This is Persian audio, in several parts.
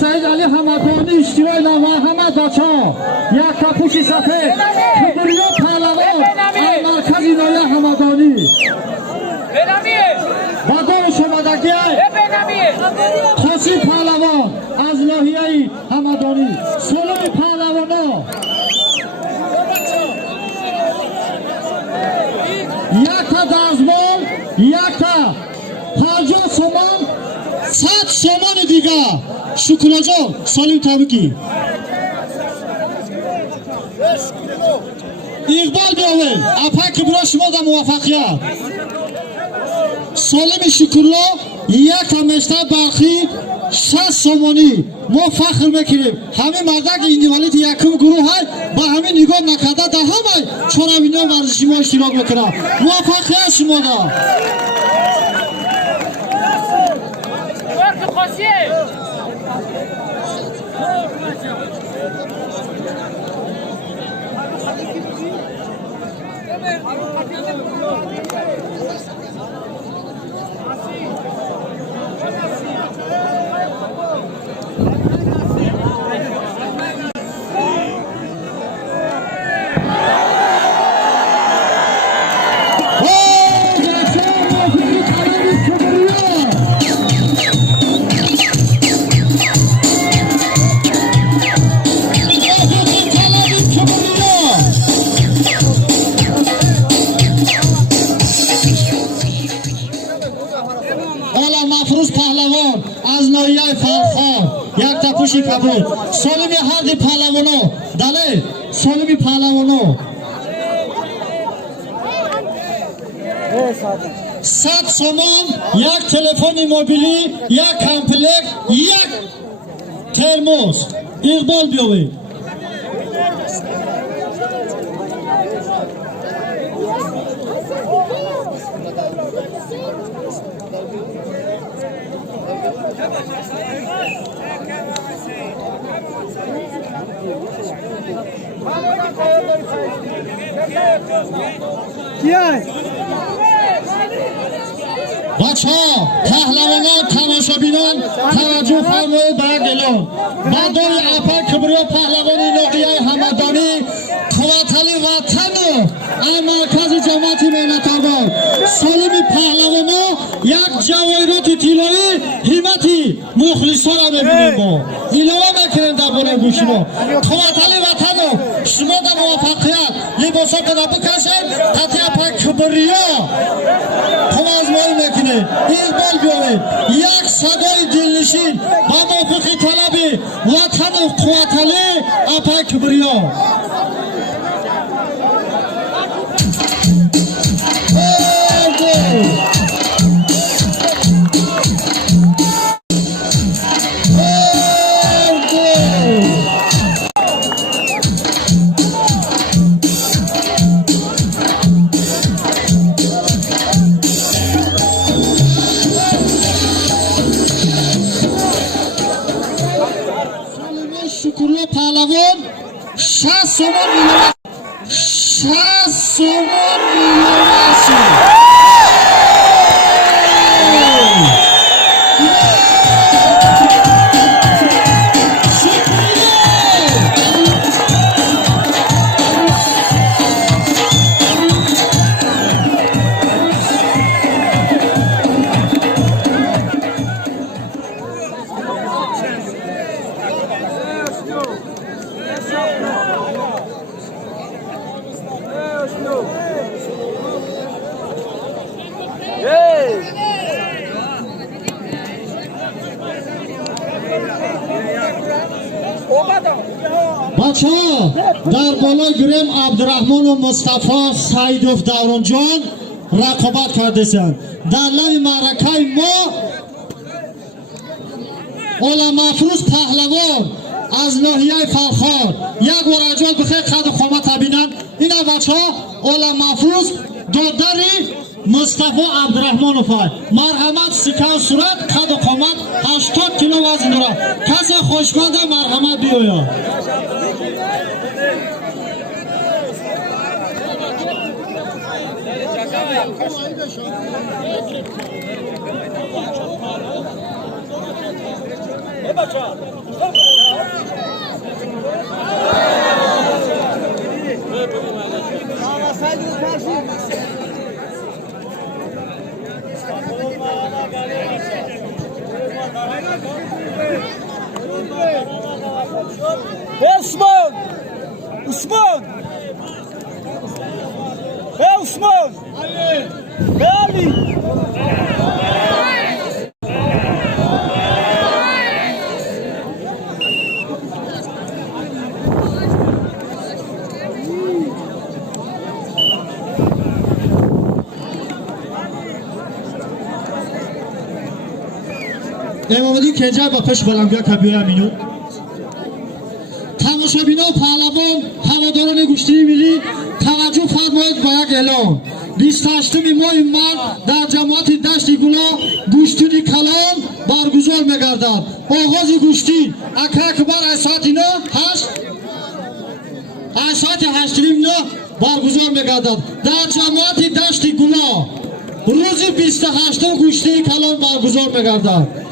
سعید علی حمدانی اشتیوای محمد بچه یک کپوش سفید کبریا پهلوان از مرکز نایه حمدانی بدون شمدگی خاصی پهلوان از ناحیه حمدانی سلام پهلوانا یک تا دزمان یک تا 50 سومان 100 سومان دیگه شکر جان سالم تبریکی اقبال بیاوین اپا کبرا شما در موفقیت سالم شکرلا یک همشته برخی 60 سومانی ما فخر میکنیم همه مردک ایندیوالیت یکم گروه های با همه نگاه نکرده در همه چونوینه ورزشی ما اشتراک میکنم موفقیت شما دا یک تپوشی کبود سالمی هردی پهلوانو دله سالمی پهلوانو 100 سومان یک تلفن موبیلی یک کمپلک یک ترموز اقبال بیاوید بچه ها پهلوانان تماشابینان توجه فرمایید به گلون مردان اپا کبریا پهلوان نقیه حمدانی قوتلی وطن و مرکز جماعت مهنت‌آباد سالم پهلوانا یک جواهرات طلایی همتی مخلصان را ببینیم ما ایلوه میکنیم در باره گوشینا قوتلی وطن و شما در موفقیت لباسات را بکشید تطیع اپا کبریا اقبال بیاوید یک صدای دلنشین با موفقی طلبی وطن و قوتلی اپا کبریا شکرلا پهلوان 60 سومان میلیون 60 سومان میلیون بچه ها در بالای گریم عبدالرحمن و مصطفی سیدوف دوران جان رقابت کرده‌اند در لای معرکه ما علما افروز پهلوان از ناحیه فرخار یک بار اجازه بخیر قد و قامت ببینن اینا بچه ها علما افروز دادری Mustafa Abdurahmonov marhamat sikan surat qad qomat 80 kilo vazn dora kase xoshmanda marhamat biyoya Osman! Osman! Hey Osman! Ali! امامدی کنجا با پش بلنگا کبیه امینو تماشابینان پهلوان هواداران گشتی ملی توجه فرمایید با یک اعلام 28 ماه مارس در جماعت دشت گلا گشتنی کلان برگزار می‌گردد. آغاز گشتی اکبر ساعت 8:09 برگزار می‌گردد در جماعت دشت گلا روز 28 گشتی کلان برگزار می‌گردد.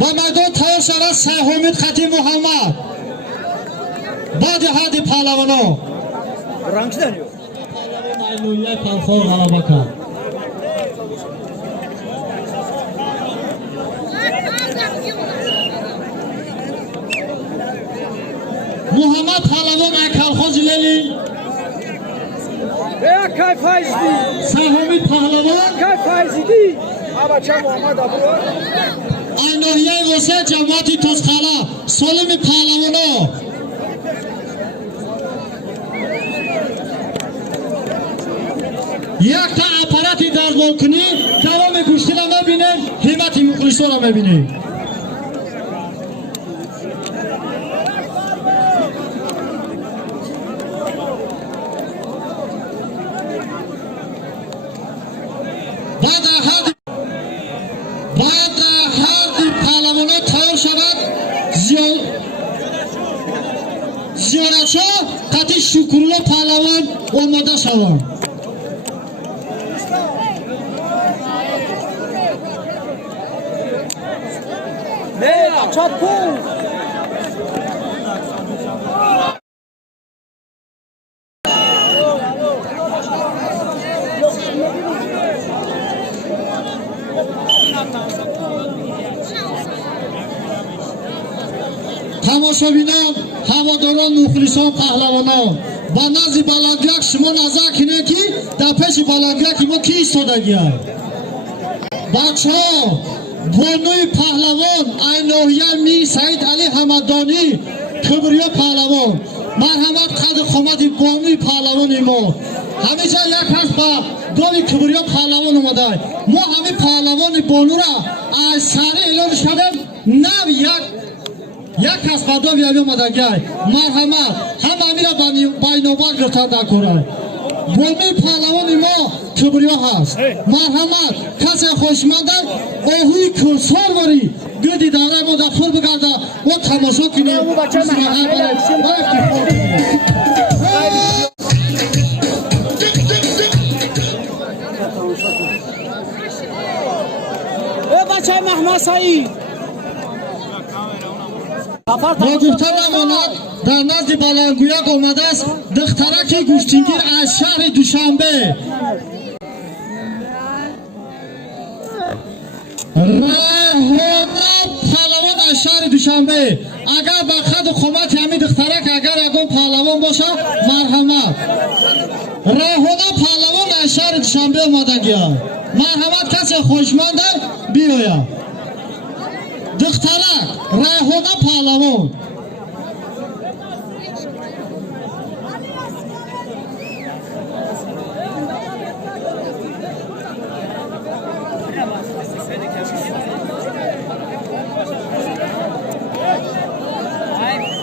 با مردم تایر شود سهومید خطی محمد با جهاد پهلوانا Rank deniyor. ایلویه پرخور غلبه کرد محمد پهلوان اکلخوز لیلی Kay faizli. سهومید پهلوان Kay faizli. Abacha Muhammed Abu. اینویه وسه جماعتی توسخالا سالم پهلوانا یک تا اپاراتی در بالکنی دوام گوشتی را میبینیم همتی مخلصا را میبینیم بعد هر پهلوانا تیار شود زیارتشا قطعی شکرالله پهلوان آماده شود Çapul. تماشابینان هواداران مخلصان پهلوانان با نزد بلندیک شما نظر کنه که در پیش بلندیک ما کی ایستادگی است بچه ها بانوی پهلوان اینوهیه می سعید علی حمدانی کبریا پهلوان مرحمت قدر خامت بانوی پهلوان ما همیشه یک هست با گاوی کبریا پهلوان اومده ما همین پهلوان بانو را از سری اعلام شدیم نو یک هست با دو بیاوی اومده گای مرحمت هم امیره باینوبان گرفتن در کره بانوی پهلوان ما کبریا هست مرحمت کسی خوشمندن آهوی کرسال باری بیدی داره ما در فور بگرده و تماشا کنیم بچه محمد سعید با گفتن نماند در نزد بلندگویک آمده است دخترک گوشتینگیر از شهر دوشنبه راهنما پهلوان از شهر دوشنبه اگر به خد حکومت همین دخترک اگر اگون پهلوان باشه مرحمت راهنما پهلوان از شهر دوشنبه آمدن گیا مرحمت کسی خوشمنده بیاید دخترک راهنما پهلوان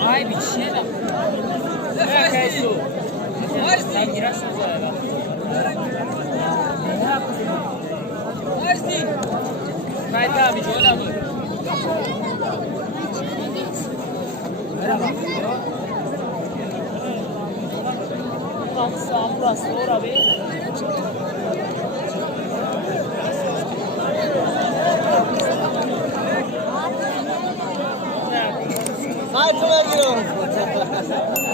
Ay bir şey bak. Ne kaysu? Sen girersin zaten. Arsi. Kayta abi şöyle abi. Sağ burası doğru abi. Hayır, veriyorum.